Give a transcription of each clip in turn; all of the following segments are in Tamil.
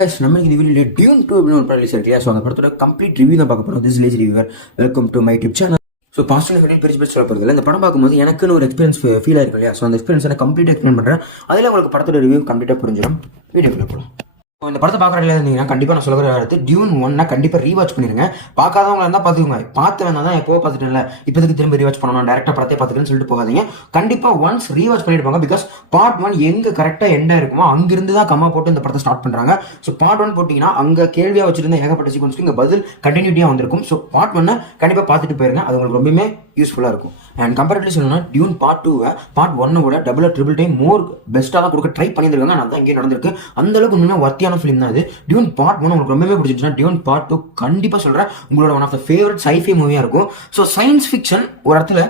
நம்ம இந்த வீடியோவில் டியூன் 2 அப்படின்னு ஒரு படம் ரிலீஸ் இருக்கு இல்லையா? ஸோ அந்த படத்தோட கம்ப்ளீட் ரிவ்யூ தான் பார்க்க போகிறோம். This ledge reviewer, welcome to my YouTube channel. So positive negative பிரிச்சு சொல்ல போகிறது இல்லை. இந்த படம் பார்க்கும்போது எனக்குன்னு ஒரு எக்ஸ்பீரியன்ஸ் ஃபீல் ஆயிருக்கு இல்லையா? ஸோ அந்த எக்ஸ்பீரியன்ஸ் நான் கம்ப்ளீட்டாக எக்ஸ்பிளைன் பண்ணுறேன். அதில் உங்களுக்கு படத்தோட ரிவ்யூ கம்ப்ளீட்டாக புரிஞ்சிடும். வீடியோக்குள்ள போகலாம். இந்த படத்தை பார்க்குறதுல இருந்தீங்கன்னா கண்டிப்பாக நான் சொல்கிற அடுத்து டியூன் 1 கண்டிப்பாக ரீவாச் பண்ணிருங்க. பார்க்காதவங்க இருந்தால் பார்த்துக்கோங்க. பார்த்து வேணா தான் எப்போ பார்த்துட்டு இல்லை இப்போதுக்கு திரும்ப ரீவாச் பண்ணணும், டேரக்டாக படத்தை பார்த்துக்கன்னு சொல்லிட்டு போகாதீங்க. கண்டிப்பாக ஒன்ஸ் ரீவாச் பண்ணிட்டு போங்க. பிகாஸ் பார்ட் 1 எங்கே கரெக்டாக எண்டாக இருக்குமோ அங்கிருந்து தான் கம்மா போட்டு இந்த படத்தை ஸ்டார்ட் பண்ணுறாங்க. ஸோ பார்ட் 1 போட்டிங்கன்னா அங்கே கேள்வியாக வச்சிருந்த ஏகப்பட்ட சீக்வன்ஸ்க்கு இங்கே பதில் கண்டினியூட்டியாக வந்திருக்கும். ஸோ பார்ட் 1 கண்டிப்பாக பார்த்துட்டு போயிருங்க. அது உங்களுக்கு ரொம்பவே யூஸ்ஃபுல்லாக இருக்கும். அண்ட் கம்பேரிட்டிவ்லி சொல்லணும்னா டியூன் பார்ட் 2 பார்ட் 1 விட டபுள் ட்ரிபிள் டைம் மோர் பெஸ்ட்டாக தான் கொடுக்க ட்ரை பண்ணியிருக்காங்க. நான் தான் இங்கே நடந்திருக்கு. அந்த அளவுக்கு உண்மையாக வர்த்தியான ஃபிலிம் தான் இது. டியூன் பார்ட் 1 உங்களுக்கு ரொம்பவே பிடிச்சிருச்சுன்னா டியூன் பார்ட் 2 கண்டிப்பாக சொல்கிறேன் உங்களோட one of the favourite sci-fi மூவியாக இருக்கும். ஸோ சயின்ஸ் ஃபிக்ஷன் ஒரு இடத்துல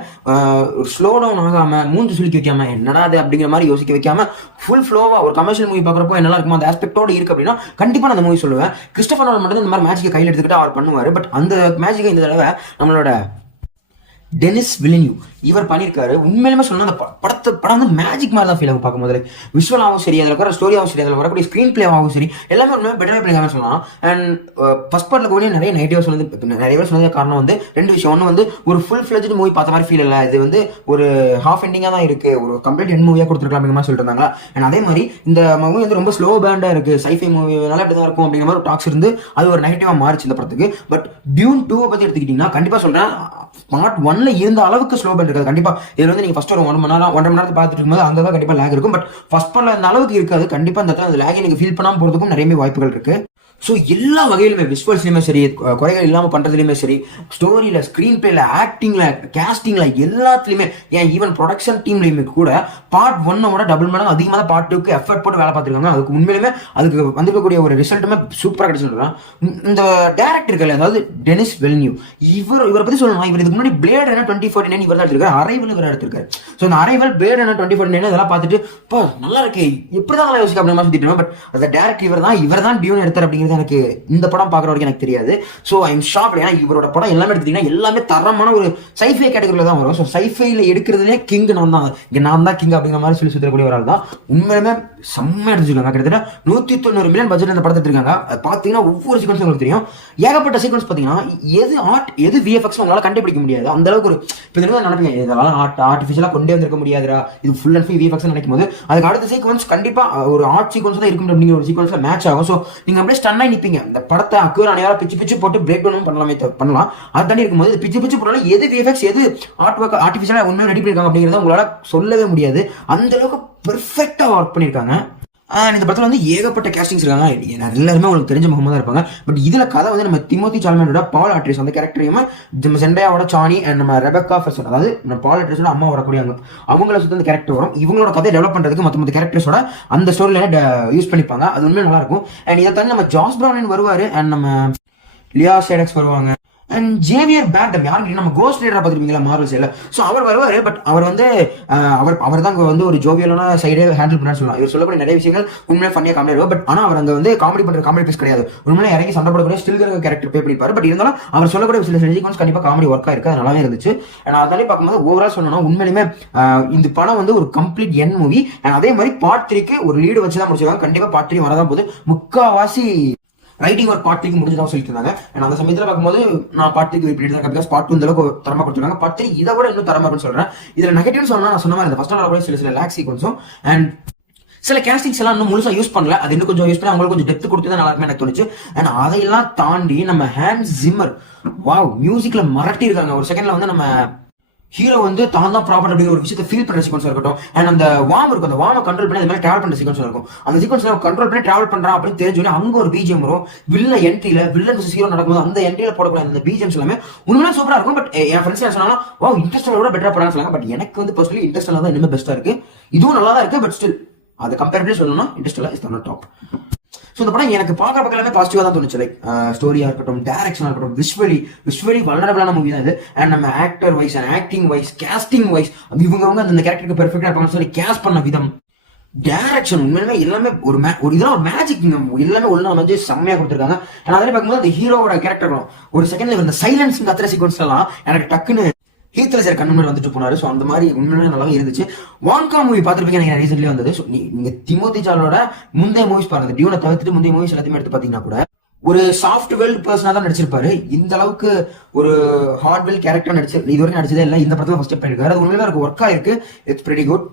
ஸ்லோ டவுன் ஆகாமல் மூஞ்சி சுலுக்கி வைக்காமல் என்னடா அது அப்படிங்கிற மாதிரி யோசிக்க வைக்காமல் ஃபுல் ஃப்ளோவாக ஒரு கமர்ஷியல் மூவி பார்க்குறப்போ என்னெல்லாம் இருக்கும் அந்த ஆஸ்பெக்டோடு இருக்குது அப்படின்னா கண்டிப்பாக நான் அந்த மூவி சொல்லுவேன். கிறிஸ்டோபர் நோலன் மட்டும் இந்த மாதிரி மேஜிக்கை கையில் எடுத்துக்கிட்டு அவர் பண்ணுவார். பட் அந்த மேஜிக்கை இந்த தடவை நம்மளோட டெனிஸ் வில்லின்யூ இவர் பண்ணியிருக்காரு. உண்மையிலுமே சொன்னால் அந்த படம் வந்து மேஜிக் மாதிரி தான் ஃபீல் ஆகும் பார்க்கும்போது. விஷுவலாகவும் சரி, அதில் இருக்கிற ஸ்டோரியாகவும் சரி, அதில் வரக்கூடிய ஸ்க்ரீன் பிளேவாகவும் சரி, எல்லாமே உண்மையாக பெட்டராக பண்ணியிருக்காங்கன்னு சொல்லலாம். அண்ட் ஃபர்ஸ்ட் பார்ட்டில் கூட நிறைய நெகட்டிவாக சொன்னது நிறைய பேர் சொன்னது காரணம் வந்து ரெண்டு விஷயம். ஒன்று வந்து ஒரு ஃபுல் ஃப்ளெஜ்டு மூவி பார்த்த மாதிரி ஃபீல் இல்லை, இது வந்து ஒரு ஹாஃப் எண்டிங்காக தான் இருக்குது, ஒரு கம்ப்ளீட் எண்ட் மூவியாக கொடுத்துருக்கலாம் அப்படிங்கிற மாதிரி சொல்லிட்டு இருந்தாங்க. அண்ட் அதே மாதிரி இந்த மூவி வந்து ரொம்ப ஸ்லோ பேண்டாக இருக்குது, சைஃபை மூவினால இப்படி தான் இருக்கும் அப்படிங்கிற மாதிரி டாக்ஸ் இருந்து அது ஒரு நெகட்டிவாக மாறிச்சு இந்த படத்துக்கு. பட் டியூன் 2 பற்றி எடுத்துக்கிட்டிங்கன்னா கண்டிப்பாக சொல்கிறேன் பார்ட் 1 இருந்த அளவுக்கு ஸ்லோ பேண்ட் இருக்காது. கண்டிப்பாக இதில் வந்து நீங்கள் ஃபர்ஸ்ட் ஒரு 1 மணி நேரம் 1.5 மணி நேரத்தை பார்த்துட்டு இருக்கும்போது அங்கே தான் கண்டிப்பாக லேக் இருக்கும். பட் ஃபர்ஸ்ட் பார்ட்ல அந்த அளவுக்கு இருக்காது. கண்டிப்பாக இந்த இடத்துல அந்த லேகை நீங்கள் ஃபீல் பண்ணாமல் போகிறதுக்கும் நிறைய வாய்ப்புகள் இருக்குது. ஸோ எல்லா வகையிலுமே விஷுவல்ஸ்லையுமே சரி, குறைகள் இல்லாமல் பண்ணுறதுலையுமே சரி, ஸ்டோரியில், ஸ்க்ரீன் பிளேல, ஆக்டிங்கில், கேஸ்டிங்கில் எல்லாத்துலேயுமே, ஏன் ஈவன் ப்ரொடக்ஷன் டீம்லையுமே கூட பார்ட் 1 டபுள் மடங்கு அதிகமாக தான் பார்ட் 2க்கு எஃபர்ட் போட்டு வேலை பார்த்துருக்காங்க. அதுக்கு உண்மையிலுமே அதுக்கு வந்திருக்கக்கூடிய ஒரு ரிசல்ட்டுமே சூப்பராக கிடைச்சிருக்காங்க. இந்த டேரக்டர் இருக்கல, அதாவது டெனிஸ் வில்லின்யூ, இவரை பற்றி சொல்லணும். இவர் இதுக்கு முன்னாடி பிளேட் ரன்னர் 2049 இவர் தான் எடுத்திருக்காரு, அரைவல் இவர் எடுத்திருக்காரு. ஸோ இந்த அரைவல், பிளேட் ரன்னர் 2049 இதெல்லாம் பார்த்துட்டு இப்போ நல்லா இருக்கு, எப்படி தான் யோசிக்க அப்படின்ற மாதிரி சுற்றிட்டு. பட் அந்த டேரக்டர் இவர் தான் டியூன் எடுத்தார் அப்படிங்கிறது எனக்கு இந்த படம் பார்க்குற வரைக்கும் எனக்கு தெரியாது. So I am shocked. ஏன்னா இவரோட படம் எல்லாமே எடுத்துக்கிட்டீங்கன்னா எல்லாமே தரமான ஒரு சைஃபை கேட்டகரியில் தான் வரும். ஸோ சைஃபைல எடுக்கிறதுலே கிங் நான் தான் கிங் அப்படிங்கிற மாதிரி சொல்லி சுற்றக்கூடிய ஒரு ஆள் தான். உண்மையிலுமே செம்ம எடுத்துருக்காங்க. கிட்டத்தட்ட 190 மில்லியன் பட்ஜெட் இந்த படத்தை எடுத்திருக்காங்க. அது பார்த்தீங்கன்னா ஒவ்வொரு சீக்வன்ஸும் உங்களுக்கு தெரியும். ஏகப்பட்ட சீக்வன்ஸ் பார்த்தீங்கன்னா எது ஆர்ட் எது விஎஃப்எக்ஸ் உங்களால் கண்டுபிடிக்க முடியாது. அந்த அளவுக்கு ஒரு இப்போ நினைப்பீங்க இதெல்லாம் ஆர்டிஃபிஷியலாக கொண்டே வந்திருக்க முடியாதுரா, இது ஃபுல் அண்ட் ஃபுல் விஎஃப்எக்ஸ் நினைக்கும் போது அதுக்கு அடுத்த சீக்வன்ஸ் கண்டிப்பாக ஒரு ஆர்ட் சீக்வன்ஸ் தான் இருக்கும் அப்படிங்கிற ஒரு சீக்வன்ஸில் மேட்ச் ஆகும். ஸோ நீங்கள் அப்படியே ஸ்டன்னாக நிற்பீங்க. இந்த படத்தை அக்குவரா நேரம் பிச்சு போட்டு பிரேக் டவுன் பண்ணலாம். அது தாண்டி இருக்கும்போது பிச்சு போட்டாலும் எது விஎஃப்எக்ஸ் எது ஆர்ட் ஒர்க் ஆர்டிஃபிஷியலாக உண்மையாக ரெடி பண்ணியிருக்காங்க அப்படிங்கிறத உங்களால் சொல்லவே முடியாது. அந்த அளவுக்கு பெர்ஃபெக்டாக ஒர்க் பண்ணியிருக்காங்க. இந்த படத்தில் வந்து ஏகப்பட்ட கேஸ்டிங்ஸ் இருக்காங்க. எல்லாருமே உங்களுக்கு தெரிஞ்ச முகமாக தான் இருப்பாங்க. பட் இதில் கதை வந்து நம்ம திமோத்தி சால்மனோட பால் ஆட்ரிஸ் அந்த கேரக்டரையும் நம்ம செண்டையாவோட சாணி அண்ட் நம்ம ரெபெக்கா ஃபெர்சன், அதாவது நம்ம பால் ஆட்ரிஸோட அம்மா வரக்கூடிய அவங்கள சுற்றி அந்த கேரக்டர் வரும். இவங்களோட கதையை டெவலப் பண்ணுறதுக்கு மற்ற கேரக்டர்ஸோட அந்த ஸ்டோரியில யூஸ் பண்ணிப்பாங்க. அது உண்மையாக நல்லா இருக்கும். அண்ட் இதை தாண்டி நம்ம ஜாஸ் பிரவுன் வருவார் அண்ட் நம்ம லியா சேடக்ஸ் வருவாங்க. அண்ட் ஜேவியர் பேர்டம் யாருக்கு நம்ம கோஸ்ட் ரைடரை பார்த்துருப்பீங்களா மார்வல் சைடில். ஸோ அவர் வருவார். பட் அவர் வந்து அவர் தான் வந்து ஒரு ஜோவியலான சைடே ஹேண்டில் பண்ண சொல்லலாம். இவர் சொல்லக்கூடிய நிறைய விஷயங்கள் உண்மையாக ஃபன்னியாக காமெடி இருக்கும். பட் ஆனால் அவர் அங்கே வந்து காமெடி பண்ணுற காமெடி பீஸ் கிடையாது. உண்மையாக இறங்கி சண்டை போடக்கூடிய ஸ்டில் கேரக்டர் பே பண்ணிப்பார். பட் இருந்தாலும் அவர் சொல்லக்கூடிய சில சீக்வன்ஸ் கண்டிப்பாக காமெடி ஒர்க்காக இருக்குது. அது நல்லாவே இருந்துச்சு. அண்ட் அதனாலே பார்க்கும்போது ஓவரால் சொல்லணும்னா உண்மையிலுமே இந்த படம் வந்து ஒரு கம்ப்ளீட் என் மூவி. அண்ட் அதே மாதிரி பார்ட் 3க்கு ஒரு லீடு வச்சு தான் முடிச்சிருக்காங்க. கண்டிப்பாக பார்ட் 3 வரதான் போது முக்காவாசி ரைட்டிங் ஒரு பார்ட் 3க்கு முடிஞ்சதான் சொல்லிட்டு இருந்தாங்க. அந்த சமயத்தில் பார்க்கும்போது நான் பார்ட் 3க்கு வெயிட் பண்ணிட்டு இருக்கேன். பிகாஸ் பார்ட் 2 இந்த அளவுக்கு தரமாக கொடுத்துருக்காங்க. பார்ட் 3 இதை விட இன்னும் தரமாக சொல்றேன். இதில் நெகட்டிவ் சொன்னா நான் சொன்ன மாதிரி இந்த ஃபர்ஸ்ட் கூட சில லேக் சீக்வன்ஸும் அண்ட் சில கேஸ்டிங்ஸ் எல்லாம் இன்னும் முழுசா யூஸ் பண்ணல. அது இன்னும் கொஞ்சம் யூஸ் பண்ணி அவங்களுக்கு கொஞ்சம் டெப்த் கொடுத்து தான் நல்லா எனக்கு தோணுச்சு. அண்ட் அதையெல்லாம் தாண்டி நம்ம ஹேன்ஸ் ஜிம்மர் வாவ் மியூசிக்ல மிரட்டி இருக்காங்க. ஒரு செகண்ட்ல வந்து நம்ம ஹீரோ வந்து தான் ப்ராப்பர்ட் அப்படிங்கிற ஒரு விஷயத்தை ஃபீல் பண்ணுற சீக்வன்ஸ் இருக்கட்டும். அண்ட் அந்த வார்ம் இருக்கும், அந்த வார்மை கண்ட்ரோல் பண்ணி அது மாதிரி டிராவல் பண்ணுற சீக்வன்ஸ் இருக்கும். அந்த சீக்வன்ஸ் கண்ட்ரோல் பண்ணி டிராவல் பண்றான் அப்படின்னு தெரிஞ்சோடனே அங்கே ஒரு பிஜிஎம் வரும். வில்லன் ஹீரோ நடக்கும்போது அந்த என்ட்ரியில போடக்கூடிய அந்த பிஜிஎம்ஸ் எல்லாமே உண்மையிலே சூப்பரா இருக்கும். பட் என் ஃப்ரெண்ட்ஸ் என்ன சொன்னாலும் வா இன்ட்ரெஸ்டோட விட பெட்டரா பண்ணான்னு சொன்னாங்க. பட் எனக்கு வந்து பர்சனலி இன்ட்ரெஸ்டா தான் இன்னுமே பெஸ்டா இருக்கு. இதுவும் நல்லா தான் இருக்கு. பட் ஸ்டில் அது கம்பேரிட்டிவ் சொல்லணும்னா இன்ட்ரெஸ்டா இஸ் த டாப். ஸோ இந்த படம் எனக்கு பார்க்குற பக்கம் பாசிட்டிவாக தான் தோணுச்சு. லைக் ஸ்டோரியாக இருக்கட்டும், டேரக்ஷனாக இருக்கட்டும், விஷுவலி வல்னரபிளான மூவி தான் இது. அண்ட் நம்ம actor wise and acting wise casting wise இவங்க அந்த கேரக்டருக்கு பெர்ஃபெக்டாக இருப்பாங்க சொல்லி கேஸ்ட் பண்ண விதம், டேரக்ஷன் உண்மையிலுமே எல்லாமே ஒரு இதெல்லாம் ஒரு மேஜிக். எல்லாமே ஒன்று வந்து செம்மையாக கொடுத்துருக்காங்க. அண்ட் அதில் பார்க்கும்போது அந்த ஹீரோவோட கேரக்டர் ஒரு செகண்ட்ல இந்த சைலன்ஸ் கத்துற சீக்வன்ஸ் எல்லாம் எனக்கு டக்குன்னு ஹீத் லெஜர் கண்ணு வந்துட்டு போனாரு. ஸோ அந்த மாதிரி உண்மையிலே நல்லாவே இருந்துச்சு. வான்கா மூவி பார்த்துருப்பீங்க நீங்க ரீசென்ட்லி வந்தது. ஸோ நீங்க திமோத்தி சாலோட முந்தைய மூவிஸ் பாருங்க, டியூனை தவிர்த்துட்டு முந்தைய மூவிஸ் எல்லாத்தையுமே எடுத்து பார்த்தீங்கன்னா கூட ஒரு சாஃப்ட் வெல் பர்சனா தான் நடிச்சிருப்பாரு. இந்த அளவுக்கு ஒரு ஹார்ட்வெல் கேரக்டர் இது வரைக்கும் நடிச்சதே இல்லை. இந்த படத்துல ஃபர்ஸ்ட் பண்ணிருக்காரு. அது உண்மையில எனக்கு ஒர்க் ஆயிருக்கு. It's pretty good.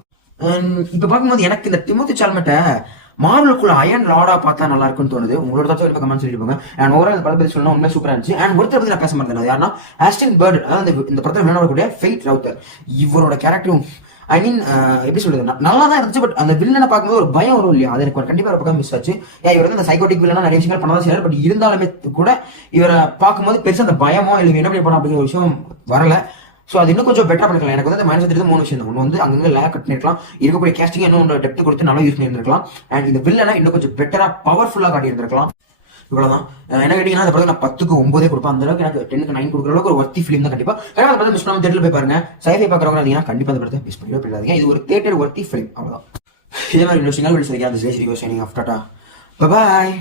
இப்ப பார்க்கும்போது எனக்கு இந்த டிமோத்தி சால்மெட்டை மார்வலுக்குள்ள அயன் லார்டா பார்த்தா நல்லா இருக்குன்னு தோணுது. உங்களோட தான் கமெண்ட் சொல்லிருப்பாங்க. அண்ட் ஓவரால் இந்த படத்தை பத்தி சொல்லணும் உண்மையாக சூப்பரா இருந்துச்சு. அண்ட் ஒருத்தர் பத்தி நான் பேச மாட்டேன், யாருன்னா ஆஸ்டின் பர்ட். அதாவது இந்த படத்தில் விளையாடக்கூடிய ஃபெய்த் ரவுத்தர். இவரோட கேரக்டரும் ஐ மீன் எப்படி சொல்றது, நல்லா தான் இருந்துச்சு. பட் அந்த வில்லனை பார்க்கும்போது ஒரு பயம் வரும் இல்லையா, அது எனக்கு கண்டிப்பா ஒரு பக்கம் மிஸ் ஆச்சு. இவர் வந்து அந்த சைக்கோட்டிக் வில்லனா நிறைய விஷயங்கள் பண்ணதான் செய்யறாரு. பட் இருந்தாலுமே கூட இவரை பார்க்கும்போது பெருசா அந்த பயமோ இல்லை என்ன பண்ணி போனோம் அப்படிங்கிற ஒரு விஷயம் வரல. ஸோ அது இன்னும் கொஞ்சம் பெட்டரா பண்ணிக்கலாம். எனக்கு வந்து அந்த மைனஸ் எடுத்து 3 விஷயம் தான். ஒன்று வந்து அங்கங்க லேக் கட் பண்ணிருக்கலாம், இருக்கக்கூடிய கேஸ்டிங் இன்னும் டெப்த் கொடுத்து நல்லா யூஸ் பண்ணியிருந்திருக்கலாம். அண்ட் இந்த வில்லனை இன்னும் கொஞ்சம் பெட்டரா பவர்ஃபுல்லா காட்டி இருந்திருக்கலாம். இவ்வளவுதான். என்ன கேட்டீங்கன்னா அந்த படத்தை நான் 10க்கு 9 கொடுப்பேன். அந்த அளவுக்கு எனக்கு 10க்கு 9 கொடுக்குற அளவுக்கு ஒரு ஒர்த்தி ஃபிலிம் தான் கண்டிப்பா. அந்த படத்தை மிஸ் பண்ணாம தேட்டர்ல போய் பாருங்க. சைஃபை பார்க்குறவங்க கண்டிப்பா அந்த படத்தை மிஸ் பண்ணிடவே போயிடாதீங்க. இது ஒரு தேட்டர் ஒர்த்தி ஃபிலிம். அவ்வளவுதான். இதே மாதிரி இன்னொரு Singhal review signing off Tata. Bye bye.